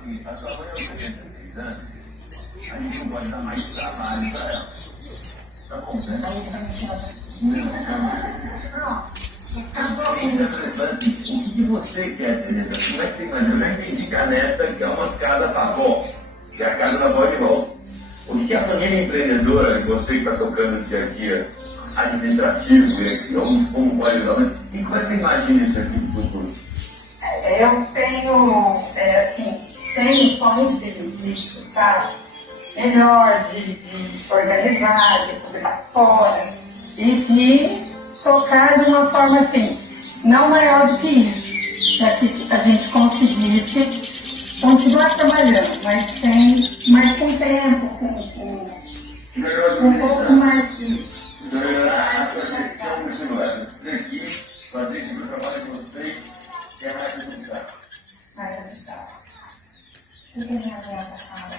assim, a sua mãe aos 76 anos, a gente não pode dar mais trabalho para ela. Tá bom, né? O que você quer, Tereza? Como é que você imagina? Eu já entendi que a neta quer uma casa para a avó, que é a casa da avó de volta. O que a família empreendedora, você que está tocando no dia a dia, administrativo, direção, como pode usar, e como é que você imagina isso aqui no futuro? Eu tenho, tenho sonhos de estar melhor, de organizar, de publicar fora e de tocar de uma forma assim, não maior do que isso, para que a gente conseguisse continuar trabalhando, mas com tempo, com um pouco mais de... Fazer esse trabalho de vocês é mais resultado. Mais resultado. O que a minha neta fala?